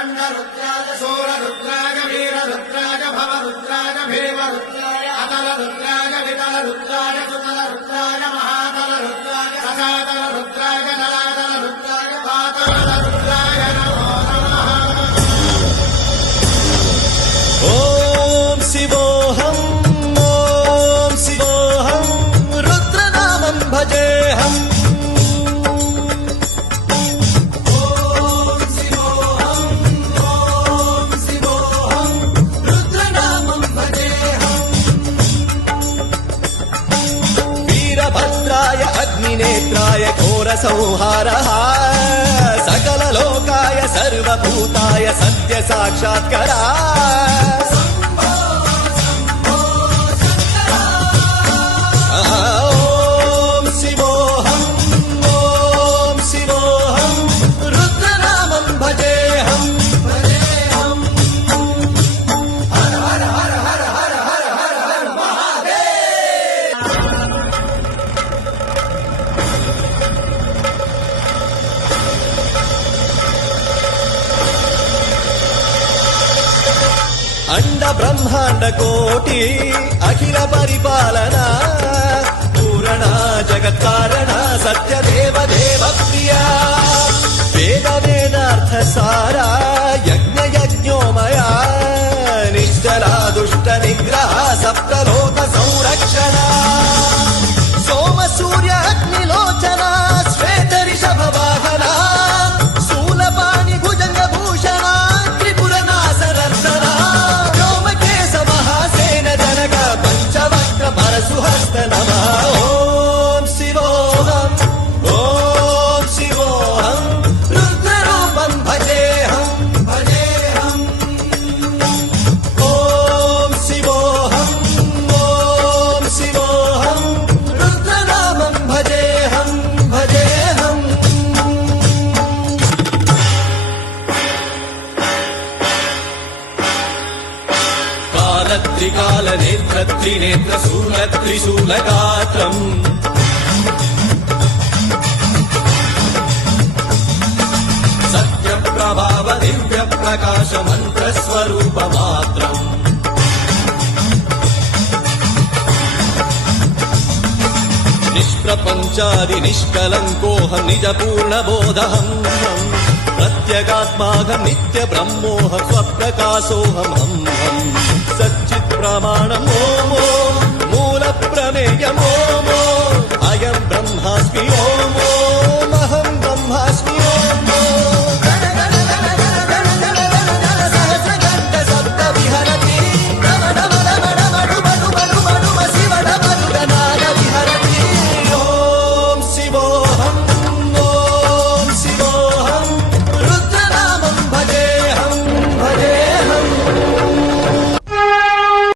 चण्डरुद्राय शूररुद्राय वीररुद्राय भवरुद्राय भीमरुद्राय अतलरुद्राय वितलरुद्राय सुतलरुद्राय महातलरुद्राय ससातलरुद्राय जलातलरुद्राय पातलरुद्राय नमो नमः। ఓం శివోహం ఓం శివోహం రుద్రనామం భజేహం ఓం శివోహం ఓం శివోహం రుద్రనామం భజేహం వీరభద్రాయ అగ్నినేత్రాయ ఘోర సంహారః సకల లోకాయ సర్వభూతాయ సత్య సాక్షాత్కరా ఓం శివోహం ఓం శివోహం రుద్రనామం భజేహం భజేహం హర హర హర హర హర హర హర హర మహాదేవ్ అండ బ్రహ్మాండ కోటి అఖిల పరిపాలన పూరణ జగత్కారణ సత్యదేవ దేవ ప్రియ వేద వేదార్థ సారా యజ్ఞ యజ్ఞోమయ నిశ్చలా దుష్ట నిగ్రహ సప్తలోక సంరక్షణ సోమ సూర్య అగ్నిలోచన శ్వేత రిషభ వాహన శూలపాణి భుజంగ భూషణ త్రిపుర నాశనర్దన వ్యోమకేశ మహాసేన జనక పంచవక్ర పరశుహస్త నమః ఓం శివోహం ఓం శివోహం రుద్రరూపం భజేహం భజేహం ఓం శివోహం ఓం శివోహం రుద్రనామం భజేహం భజేహం కాలత్రికాల నేత్ర త్రినేత్ర శూల త్రిశూలగాత్రం సత్య ప్రభావ దివ్య ప్రకాశ మంత్ర స్వరూప మాత్రం నిష్ప్రపంచాది నిష్కలంకోహం నిజ పూర్ణ బోధహం ప్రత్యేగాత్మాహం నిత్య బ్రహ్మోహం స్వప్రకాశోహం హం సచ్చిత్ ప్రమాణం ఓం ఓం మూల ప్రమేయం ఓం